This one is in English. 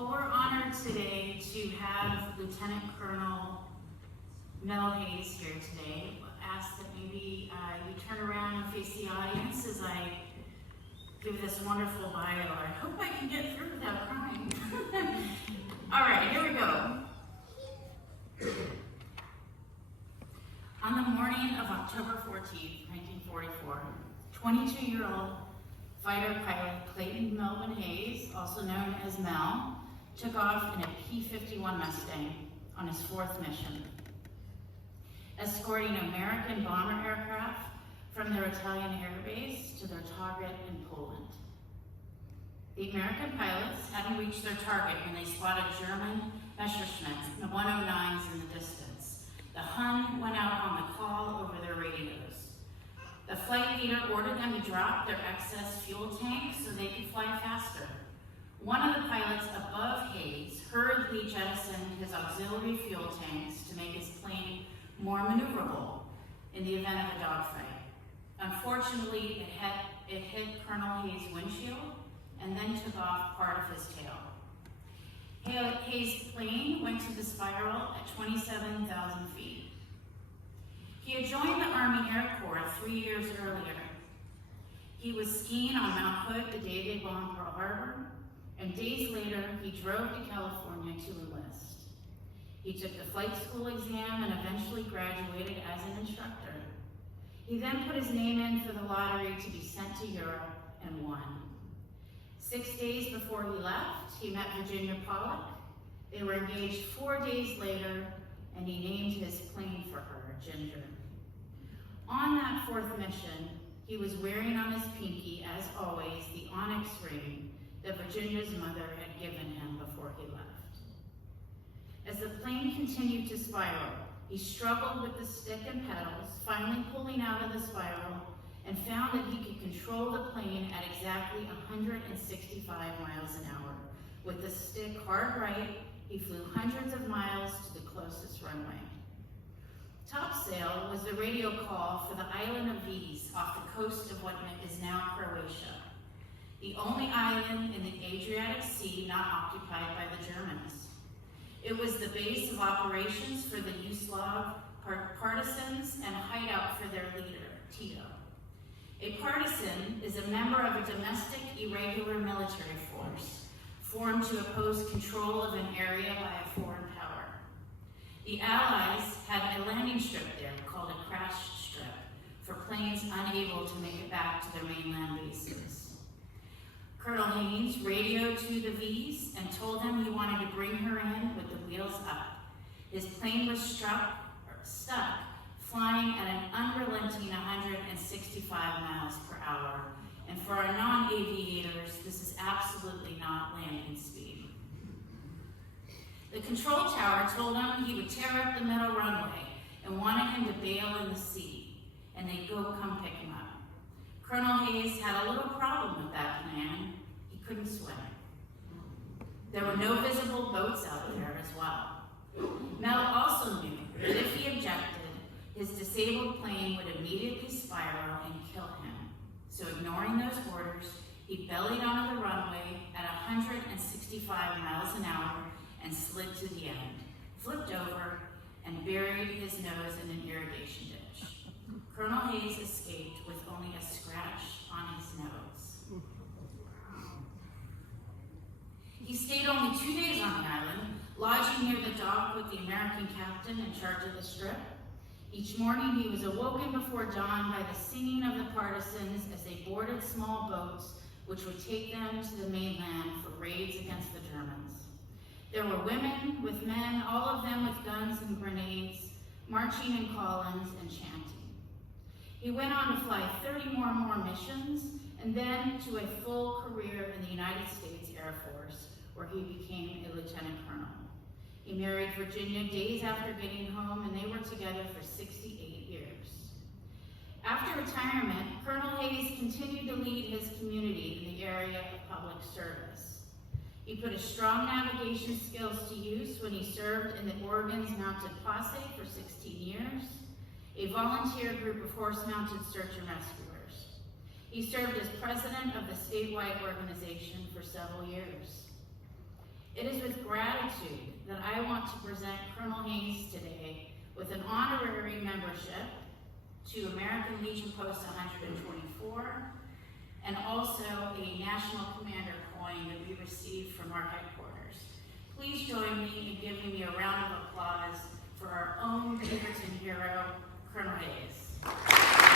Well, we're honored today to have Lieutenant Colonel Mel Hays here today. I'll ask that maybe you turn around and face the audience as I give this wonderful bio. I hope I can get through without crying. All right, here we go. On the morning of October 14th, 1944, 22-year-old fighter pilot Clayton Melvin Hays, also known as Mel, took off in a P-51 Mustang on his fourth mission, escorting American bomber aircraft from their Italian air base to their target in Poland. The American pilots hadn't reached their target when they spotted German Messerschmitts, the 109s in the distance. The Hun went out on the call over their radios. The flight leader ordered them to drop their excess fuel tanks so they could fly faster. One of the pilots above Hays hurriedly jettisoned his auxiliary fuel tanks to make his plane more maneuverable in the event of a dogfight. Unfortunately, it hit Colonel Hays' windshield and then took off part of his tail. Hays' plane went to the spiral at 27,000 feet. He had joined the Army Air Corps 3 years earlier. He was skiing on Mount Hood the day they bombed Pearl Harbor, and days later, he drove to California to enlist. He took the flight school exam and eventually graduated as an instructor. He then put his name in for the lottery to be sent to Europe and won. 6 days before he left, he met Virginia Pollock. They were engaged 4 days later, and he named his plane for her, Ginger. On that fourth mission, he was wearing on his pinky, as always, the onyx ring that Virginia's mother had given him before he left. As the plane continued to spiral, he struggled with the stick and pedals, finally pulling out of the spiral, and found that he could control the plane at exactly 165 miles an hour. With the stick hard right, he flew hundreds of miles to the closest runway. Topsail was the radio call for the island of Vis off the coast of what is now Croatia, the only island in the Adriatic Sea not occupied by the Germans. It was the base of operations for the Yugoslav partisans and a hideout for their leader, Tito. A partisan is a member of a domestic irregular military force formed to oppose control of an area by a foreign power. The Allies had a landing strip there called a crash strip for planes unable to make it back to their mainland bases. Colonel Hays radioed to the V's and told them he wanted to bring her in with the wheels up. His plane was stuck, flying at an unrelenting 165 miles per hour. And for our non-aviators, this is absolutely not landing speed. The control tower told him he would tear up the middle runway and wanted him to bail in the sea, and they'd come pick him up. Colonel Hays had a little problem with that plan. He couldn't swim. There were no visible boats out there as well. Mel also knew that if he objected, his disabled plane would immediately spiral and kill him. So ignoring those orders, he bellied onto the runway at 165 miles an hour and slid to the end, flipped over, and buried his nose in an irrigation ditch. Colonel Hays escaped with only a scratch on his nose. He stayed only 2 days on the island, lodging near the dock with the American captain in charge of the strip. Each morning he was awoken before dawn by the singing of the partisans as they boarded small boats which would take them to the mainland for raids against the Germans. There were women with men, all of them with guns and grenades, marching in columns and chanting. He went on to fly 30 more missions, and then to a full career in the United States Air Force, where he became a lieutenant colonel. He married Virginia days after getting home, and they were together for 68 years. After retirement, Colonel Hays continued to lead his community in the area of public service. He put his strong navigation skills to use when he served in the Oregon's Mounted Posse for 16 years, a volunteer group of horse-mounted search and rescuers. He served as president of the statewide organization for several years. It is with gratitude that I want to present Colonel Hays today with an honorary membership to American Legion Post 124 and also a National Commander coin that we received from our headquarters. Please join me in giving me a round of applause for our own Pinkerton hero, Colonel Hays.